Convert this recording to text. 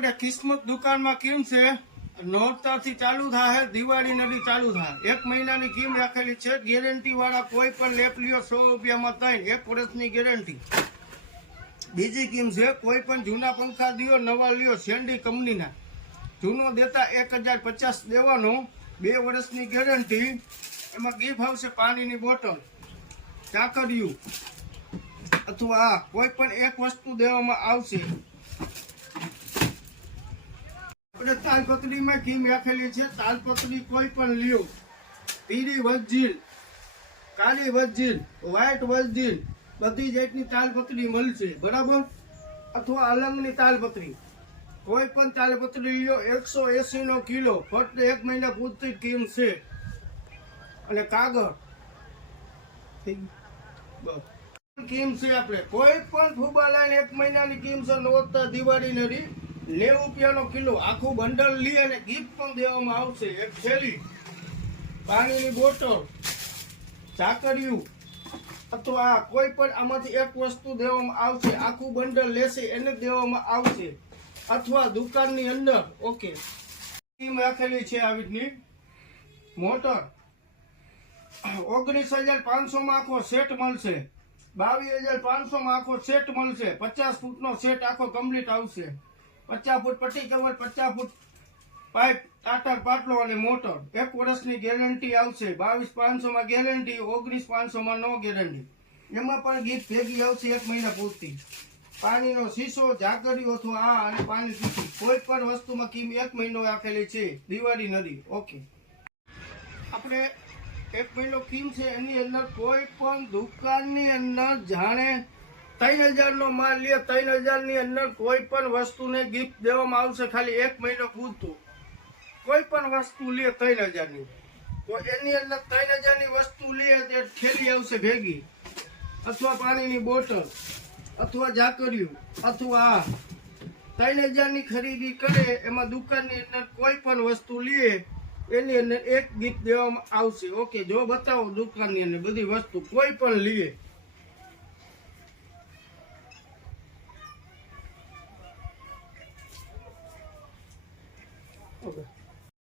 આપણે કિસ્મત દુકાનમાં કેમ છે નોરતાથી ચાલુ થાય, દિવાળી નદી ચાલુ થાય, 1 મહિનાની કીમ રાખેલી છે। ગેરંટી વાળા કોઈ પણ લેપ લ્યો 100 રૂપિયામાં 3, 1 વર્ષની ગેરંટી। બીજી કીમ છે કોઈ પણ જૂના પંખા દિયો, નવા લ્યો સેન્ડી કંપનીના, જૂનો દેતા 1050 દેવાનો, 2 વર્ષની ગેરંટી। એમાં ગિફ્ટ આવશે પાણીની બોટલ, ચાકરિયું અથવા કોઈ પણ એક વસ્તુ દેવામાં આવશે। આપણે તાલપત્રીમાં કીમ રાખેલી છે। તાલપત્રી કોઈ પણ લ્યો, પીળી વજજીલ, કાળી વજજીલ, વ્હાઈટ વજજીલ, બધી જાતની તાલપત્રી મળશે, બરાબર। અથવા અલંગની તાલપત્રી, કોઈ પણ તાલપત્રી લ્યો 180 નો કિલો, ફક્ત 1 મહિના પૂરતી કીમ છે। અને કાગળ કીમ છે આપણે કોઈ પણ ફૂબા લાઈન 1 મહિનાની કીમ છે। નોરતા દિવાળી નરી 90 રૂપિયાનો કિલો, આખું બંડલ લઈ અને ગિફ્ટ પણ દેવામાં આવશે। એક થેલી, પાણીની બોટલ, ચાકરિયું અથવા કોઈ પણ આમાંથી એક વસ્તુ દેવામાં આવશે। આખું બંડલ લેશે એને દેવામાં આવશે, અથવા દુકાનની અંદર ઓકે કીમ રાખેલી છે। આવી રીતની મોટર 19,500 માં આખો સેટ મળશે, 22,500 માં આખો સેટ મળશે। 50 ફૂટનો સેટ આખો કમ્પ્લીટ આવશે, 50 ફૂટ પટ્ટી કવર, 50 ફૂટ પાઇપ, ટાટર પાટલો અને મોટર, 1 વર્ષની ગેરંટી આવશે। 22,500 માં ગેરંટી, 19,500 માં નો ગેરંટી। એમાં પણ ગિફ્ટ ભેગી આવશે 1 મહિના પૂરતી। પાણીનો શીશો, ઝાકરિયું અથવા આ અને પાણી પીતી, કોઈ પણ વસ્તુમાં કીમ 1 મહિનો રાખેલી છે। દિવાળી નદી ઓકે। આપણે 1 મહિનો કીમ છે, એની અંદર કોઈ પણ દુકાનની અંદર જાણે 3,000 નો માલ લે, 3,000 ની અંદર કોઈ પણ વસ્તુને ગિફ્ટ દેવામાં આવશે, ખાલી 1 મહિનો પૂરતું। કોઈ પણ વસ્તુ લે 3,000 ની, તો એની અંદર 3,000 ની વસ્તુ લે તે થેલી આવશે ભેગી, અથવા પાણીની બોટલ, અથવા ઝાકરિયું, અથવા 3,000 ની ખરીદી કરે એમાં દુકાનની અંદર કોઈ પણ વસ્તુ લે એની અંદર એક ગિફ્ટ દેવામાં આવશે। ઓકે, જો બતાવો દુકાનની અંદર બધી વસ્તુ કોઈ પણ લે ઓકે।